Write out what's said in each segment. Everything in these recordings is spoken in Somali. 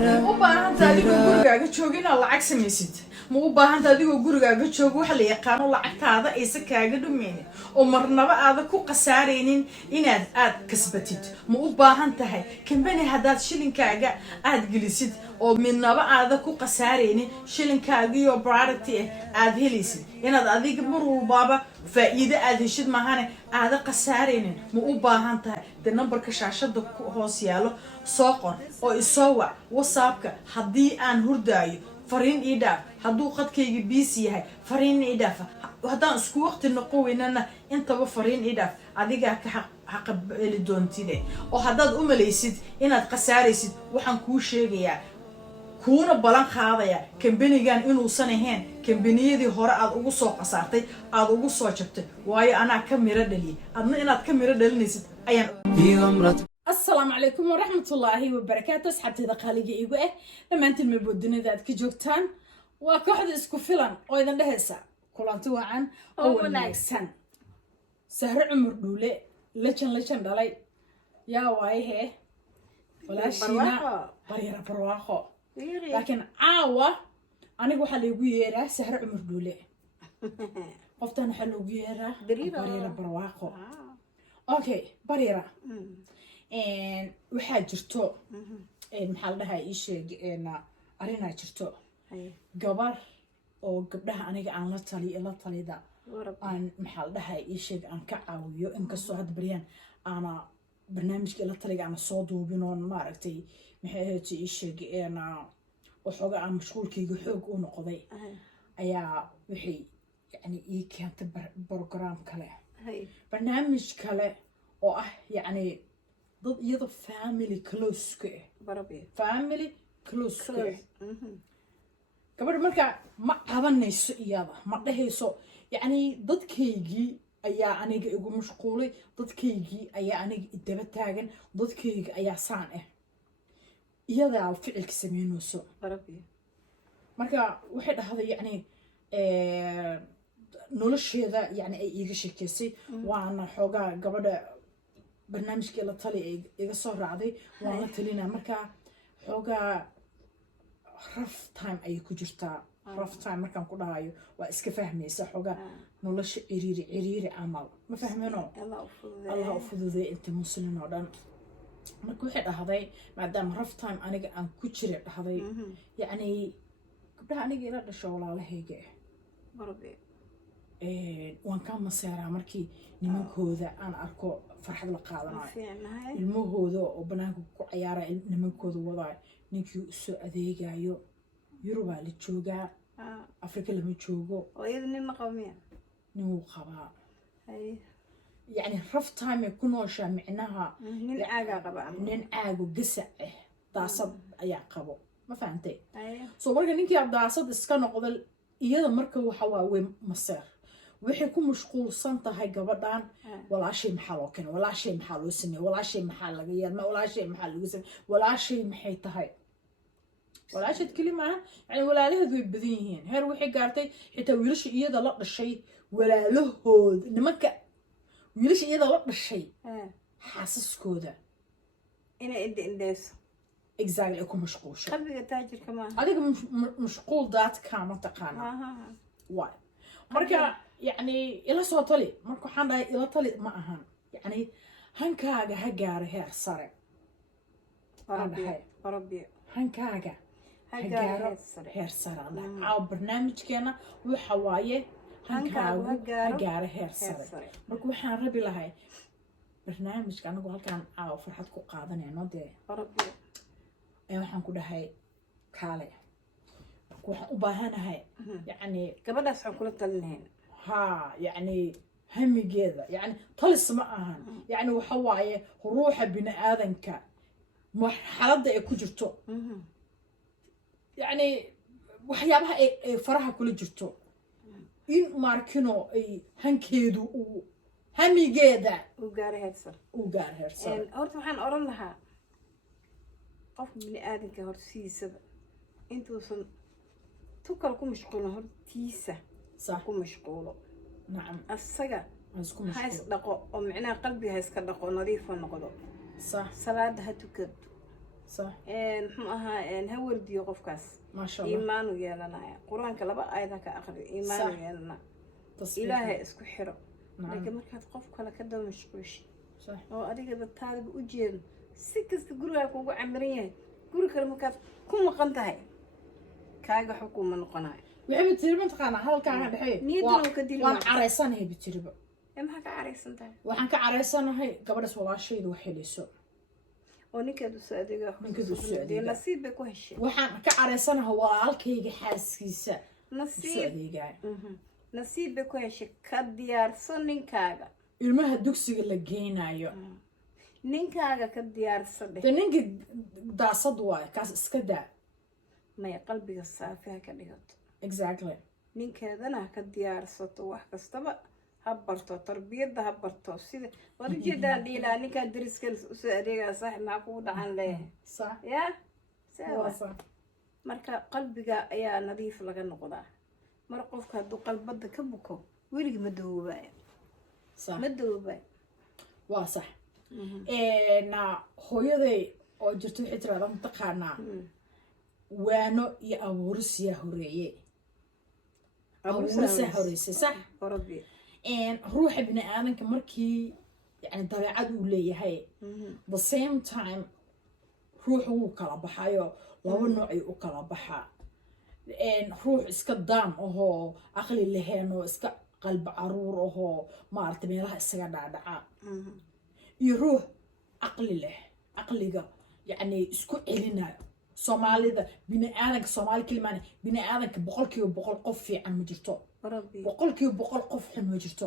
ma u baahanta adigoo gurigaaga jooga inaad lacag samaysid ma u baahanta adigoo gurigaaga jooga waxa la yaqaano lacagtaada aysan kaaga dhumaynin oo marnaba aada ku qasaaraynin inaad kasbatid ma u baahan tahay kambani haddaad shilinkaaga aad gelisid oo midnaba aada ku qasaaraynin shilinkaagiyo priority aad helaysid inaad adiga mar walbaaba faa'iido aad heshid maahane aada qasaaraynin ma u baahan tahay de numberka shaashada hoos yaalo soo qor oo isoo wac whatsappka haddii aan hurdaayo fariin ii dhaaf hadduu qadkayga biisi yahay fariin ii dhaaf haddaan isku waqti noqon weynana intaba fariin ii dhaaf adigaa ka xaqabeli doontide oo haddaad u malaysid inaad qasaaraysid waxaan kuu sheegayaa kuuna balan qaadaya kambanigan inuusan ahayn kambaniyadii hore aad ugu soo qasaartay aad ugu soo jabtay waayo anaa ka miro dhaliyay adna inaad ka miro dhalinaysid ayaan السلام عليكم ورحمة الله وبركاته أصحابتي دقاليجي إيجو لما أنت المبودين ذات كجوكتان وكحد إسكو فيلان أيضا لهسا كلانتوا عن أول ناكسان سهر عمر دولي لشان دالي يا واي هي ولا شينا بريرة برواخو لكن عاوة أنا جو حلو جيرة سهر عمر دولي قفتان حلو جيرة بريرة برواخو أوكي بريرة waxaa jirto maxaa la dhahaa ii sheeg arrinaa jirto gabar oo gabdhaha aniga aan la talida aan maxaa la dhahaa ii sheeg aan ka caawiyo inkastoo hadda baryaan aana barnaamijka la taliga aana soo duubin oon maaragtay maxay ahayd ii sheeg waxooga aan mashquulkayga xoog u noqday ayaa waxay yani ii keentay program kale barnaamij kale oo ah yani dad iyada family close family close gabadha markaa ma cabanayso iyada ma dhahayso yani dadkaygii ayaa aniga igu mashquulay dadkaygii ayaa aniga idaba taagan dadkayga ayaa saan iyadaa ficilka sameynayso marka waxay dhahday yani nolosheeda yani ay iiga sheekeysay waana xoogaa gabadha barnaamijkii la tali iga soo raacday waan la talinaa markaa xoogaa rough time ayay ku jirtaa rough time markaan ku dhahayo waa iska fahmaysa xoogaa nolosha ciriiri camal ma fahmino allah u fududay inta muslin oo dhan marka waxay dhahday maadaama rough time aniga aan ku jira dhahday yacni gabdhaha aniga ila dhasho walaalahayga waan ka maseeraa markii nimankooda aan arko farxad la qaadanayo ilmahooda oo banaanka ku ciyaaraya nimankooda wadaayo ninkii usoo adeegayo yurubaa la joogaa afrika lama joogo nin wuu qabaa yani rough time ay ku nooshaa micnaha nin caago gasac daasad ayaa qabo ma fahantay soo marka ninkii daasad iska noqda iyada marka waxa waa way maseer waxay ku mashquulsan tahay gabadhan walaashay maxaa loo keenay walaashay maxaa loo sameeyay walaashay maxaa laga yeelma walaashay maxaa lagu sameeyay walaashay maxay tahay walaashad kaliya yani walaalaheed way badan yihiin heer waxay gaartay xitaa wiilasha iyada la dhashay walaalahood nimanka wiilasha iyada la dhashay xaasaskooda inay indhayso exactly ku mashquulsho qalbiga taajirka ma adiga mashquul daadka ma taqaana waa marka يعني إلا صوتلي مركو حنا إلا طلي معهن يعني هنكاجا هجار هير صار ربي هنكاجا هجار هير صار الله أو برنامج كنا وحوايه هنكاجا هجار هير صار مركو حنا ربي لهاي برنامج كنا قال كان أو فرحتكو قاعدين يعني نودي ربي أيوة حنقول هاي كالي وباهنها يعني قبل أسحب كل التلين ها يعني همي جذا يعني طلس معهن يعني وحوايه روح بني آذنك مرحلة يكجرتو يعني وحيابها فرحة كل جرتو إن ماركينو أي هنكيدو همي جذا وقار هرسر أرد وحن أرن لها قف بني آذنك هرسيسة أنتو صن تكلكم مشغولة هرتيسة صح كم مشغولة نعم السجا هاي دقو ومعناه قلبي هاي سكدقو نظيف ونقضو صح صلاة هتكد صح muxuu ahaa ha wardiyo qofkaas ما شاء الله iimaan u yeelanaya qur-aanka laba aayada ka aqri iimaan u yeelana ilaahay isku xiro laakiin markaad qof kale ka daba mashquushi صح oo adiga badtaadaba u jeedo si kasta gurigaa kuugu camiran yahay guri kale markaad ku maqan tahay kaaga xukuuma noqonayo waxay bitiri mataqaana halkaan dhexay niyaduna ka dili waan careysanahay bitiriba maxaa ka careysan tahay waxaan ka careysanahay gabadhaas walaashayda wax helayso oo ninkeed u soo adeega ninkeed u soo adeega nasiib bay ku heshay waxaan ka careysanahay walaalkayga xaaskiisa nasiib nasiib bay ku heshay ka diyaarso ninkaaga ilmaha dugsiga la geynayo ninkaaga ka diyaarso dheh ninka daasad waayo kaas iska daa maya qalbiga saafi ha ka dhigato exactly ninkeedana ha ka diyaarsato wax kastaba ha barto tarbiyadda ha barto sida waad ujeedaan dhiilaa ninkaa dariska usoo adeegaa saaxib maxaa kugu dhacan leeyahay صح ya صح marka qalbiga ayaa nadiif laga noqdaa mar qofka hadduu qalbada ka buko weligii ma dawoobaayo صح ma dawoobaayo waa sax na hooyaday oo jirto waxay tiraahdaa mataqaanaa waano iyo abuuris yaa horeeye abuuris yaa horeysay sax rabbi ruuxa bini aadanka markii yani dabeecad uu leeyahay the same time ruuxa wuu kala baxayo laba noocay u kala baxaa ruux iska daan ahoo aqli laheen oo iska qalbi caruur ahoo maaragtay meelaha isaga dhaadhaca iyo ruux aqli leh aqliga yani isku celinayo soomaalida bini aadanka soomaali kalimaan bini aadanka 100% qof fiican ma jirto rabbi 100% qof xun ma jirto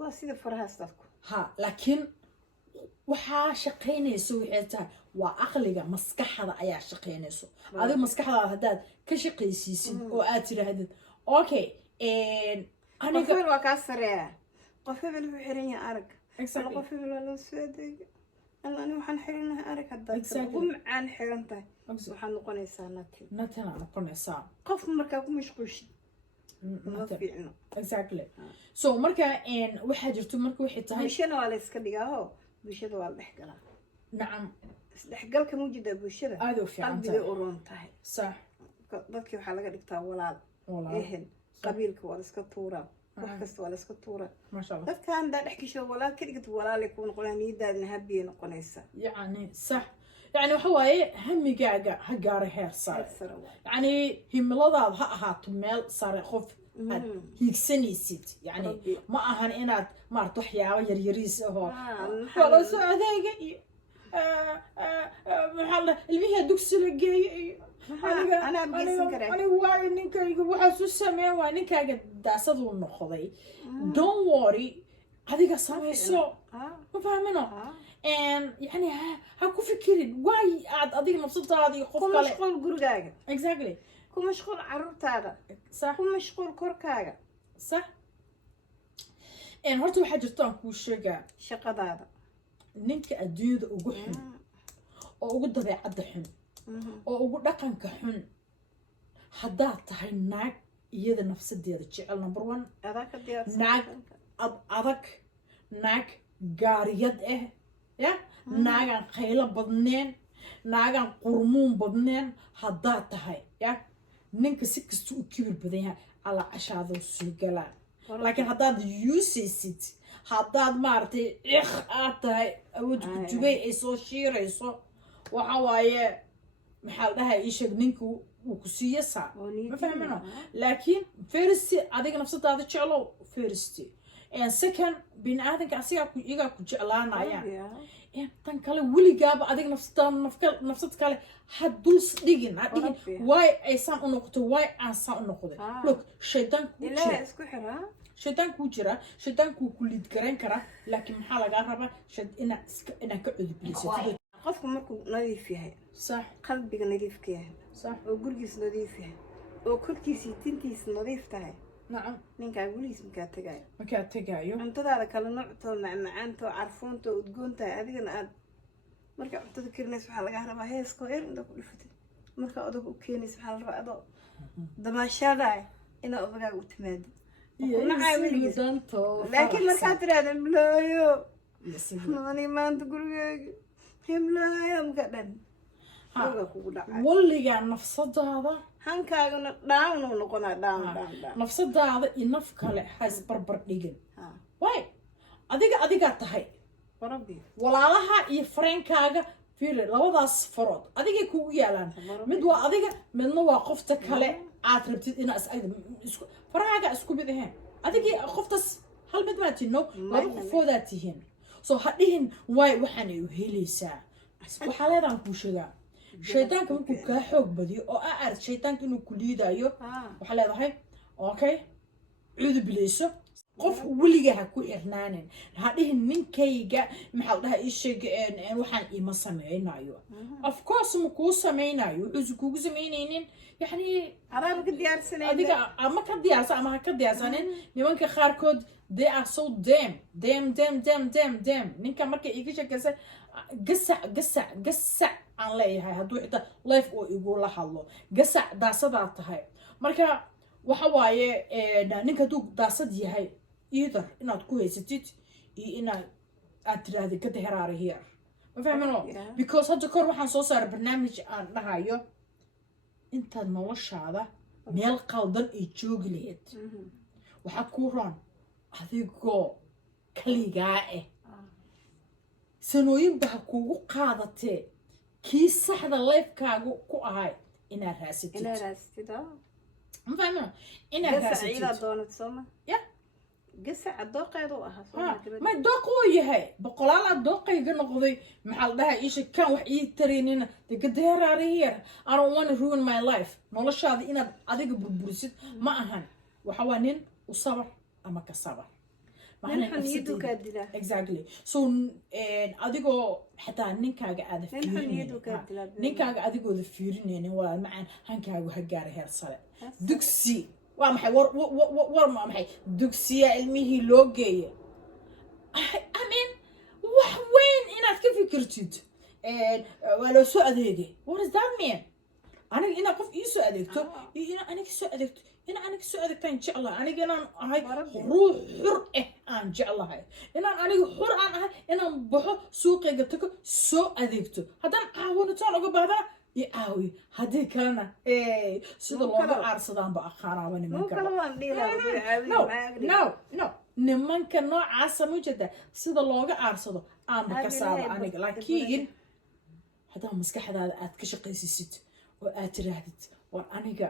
waa sida farahaas dadku ha laakiin waxaa shaqaynayso waxay tahay waa aqliga maskaxda ayaa shaqaynayso adiga maskaxdaada haddaad ka shaqaysiisid oo aad tiraahdid okay aniga waa kaa sareeya qof hebel wuxuu xiran yahay arag qof hebel waa loo soo adeega ani waxaan xiranahay arag haddaad ugu macaan xiran tahay waxaad noqonaysaa natina noqonaysaa qof markaa ku mashquulshid ma fiicno exactly so marka waxaa jirto marka waxay tahay bulshada waa la iska dhigaaho bulshada waa la dhex galaa nacam isdhexgalka mawjida bulshada aad u fiican qalbigay u roon tahay sax dadkii waxaa laga dhigtaa walaal ehel qabiilka waa la iska tuuraa wax kasta waa la iska tuuraa maasha allah dadkaan daa dhex gasho walaal ka dhigta walaalay kuu noqonaa niyadaadna habiyay noqonaysaa yani sax يعني حواي همي جاجا هجار هير صار يعني هملضاد ها تمل صار خوف هيك سني سيت يعني ما أهان إنات مرتوح يا يريس هو خلاص هذا محل اللي هي دكسل جاي أنا واعي إنك وحاسو السماء وإنك قد داسد ونخذي don't worry هذيك صار سو ما فاهمنا يعني هاكو فكرين واي أديك مبسوطة هذه خوف كل مشغول جرجاجة exactly كل مشغول عروت هذا صح كل مشغول كركاجة صح هرتو واحد جرتان كل شجع شقة هذا نينك أديد وجحن أو وجد ضبيعة حن أو وجد رقم كحن حدات هاي ناك يد نفس الديار تشعل نمبر 1 هذاك الديار ناك أذاك ناك قاريد يا ناقان خيلة بدنين ناقان قرمون بدنين حدات هاي يا نينك سكستو كبير بدنها على عشاء السجلة لكن حداد يوسيسيت حداد مارتي هاي أود جبي إيسو شير إيسو وحواي محل ده إيش نينكو وكسيسا ما فهمنا لكن فيرستي هذيك نفس هذا شغله فيرستي second بين آدم كأسيا يجا كجعلنا يعني تان كله ولي جاب أديك نفس كله حدوس ديجن هذيك واي إنسان أنقطة واي إنسان أنقطة look شيطان لا إسكحرة شيطان كوجرا شيطان كل يتكرن كرا لكن محل جاربا شد إنا كعود بليس قفكم مركو نظيف فيها صح قلبك نظيف فيها صح وقلقيس نظيف فيها وكل كيسي تنتيس نظيف تاعي نعم ninkaa weligiis makaa tegaayo cuntadaada kala nooctoo macmacaantoo carfoontoo udgoontahay adigana aad markaa cuntada karinays waxaa lagaa rabaa heeskoo er intaa ku dhifatid markaa odag u keenays waxaa la rabaa adoo damaashaadaay inaad odagaaga u timaadid laakiin markaa tiraahda mlaayo ani maanta gurigeyga hemlaayo maka dhan hooga kugu dhacay walliga nafsadaada hankaagana down uu noqonaa down nafsadaada iyo naf kale ha isbarbar dhigin way adiga tahay walaalaha iyo fareenkaaga fiiri labadaas farood adigay kugu yaalaan mid waa adiga midna waa qofta kale aad rabtid inaad isku faraaga isku mid ahayn adigii qoftas hal mid ma tino laba qofoodaa tihiin soo hadhihin way waxaan ay u helaysaa waxa leedaan ku sheegaa shaytaanka markuu ka xoog badiyo oo aad shaytaanka inuu ku liidayo waxa leedahay okay cudub qof weliga ha ku xirnaanin hadhihin ninkayga maxaa dhahay ii sheeg waxaan ima sameeynayo of course ma ku sameeynayo wuxuu kugu sameeynaynin yani araab ka diyaarsanay adiga ama ka diyaarsan ama ka diyaarsanin nimanka qaarkood they are so damn ninka marka iga sheekaysa gasac aan leeyahay hadduu xitaa life oo igu la hadlo gasac daasadaa tahay marka waxa waaye ninka hadduu daasad yahay either inaad ku haysatid iyo inaad tiraahdo ka daheraara here ma fahmino because hadda kor waxaan soo saaray barnaamij aan dhahayo intaad noloshaada meel qaldan ay joogi lahayd waxaa kuu roon adigoo kaligaa sanooyinba ha kuugu qaadatee kii saxda lifekaaga ku ahay inaad raasatid ma fahmino inaad raasatid gasaca dooqeedu ahaa ma dooq uu yahay boqolaal dooqayga noqday maxaa la dhahay isha kan wax ii tareenina daga deeraariyar I don't want to ruin my life noloshaada inaad adiga burburisid ma ahan waxa waa nin u sabar ama ka sabar exactly so adigoo xataa ninkaaga aada ninkaaga adigooda fiirinaynin walaal macaan hankaagu ha gaara heer sare dugsi waa maxay war ma maxay dugsiya ilmihii loo geeyo I mean wax weyn inaad ka fikirtid waa loo soo adeegay what does that mean aniga inaad qof ii soo adeegto iyo inaad aniga soo adeegto inaan aniga soo adeegtaan jeclahay aniga inaan ahay ruux xur aan jeclahay inaan aniga xur aan ahay inaan baxo suuqayga tago soo adeegto haddaan caawinitaan uga baahdaa i caawi haddii kalena sida looga aarsadaan ba aqaanaaba nimanka no nimanka noocaasa ma jirta sida looga aarsado aanba ka saaba aniga laakiin haddaan maskaxdaada aad ka shaqaysisid oo aad tiraahdid war aniga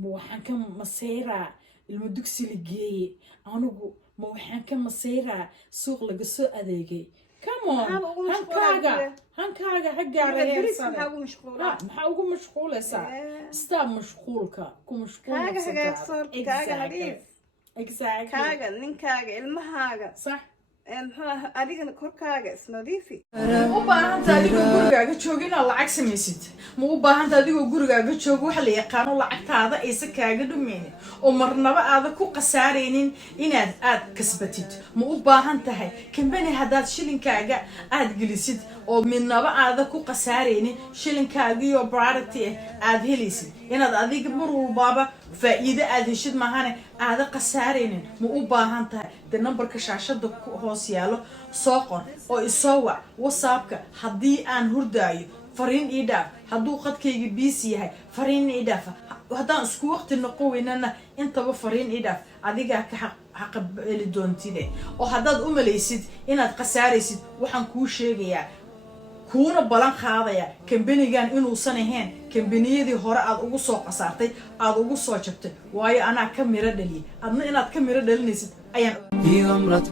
ma waxaan ka masayraa ilmo dugsi la geeyey anigu ma waxaan ka masayraa suuq laga soo adeegay come on hankaaga ha gaara heer sare maxaa ugu mashquulaysaa istaa mashquulka ku mashquulkaaga ninkaaga ilmahaaga sax adigana korkaaga isnadiifi u baahanta adigoo gurigaaga jooga inaad lacag samaysid ma u baahanta adigoo gurigaaga jooga waxa la yaqaano lacagtaada aysan kaaga dhumeynin oo marnaba aada ku qasaaraynin inaad kasbatid ma u baahan tahay kambani haddaad shilinkaaga aad gelisid oo midnaba aada ku qasaaraynin shilinkaagiyo priority aad helaysid inaad adiga mar walbaaba faa'iido aad heshid maahane aada qasaaraynin ma u baahan tahay de numberka shaashada hoos yaalo soo qor oo isoo wac whatsappka haddii aan hurdaayo fariin ii dhaaf hadduu qadkayga busy yahay fariin ii dhaaf haddaan isku waqti noqon weynana intaba fariin ii dhaaf adigaa ka xaqabeli doontide oo haddaad u malaysid inaad qasaaraysid waxaan kuu sheegayaa kuuna balan qaadaya kambanigan inuusan ahayn kambaniyadii hore aad ugu soo qasaartay aad ugu soo jabtay waayo anaa ka miro dhaliyay adna inaad ka miro dhalinaysid ayaan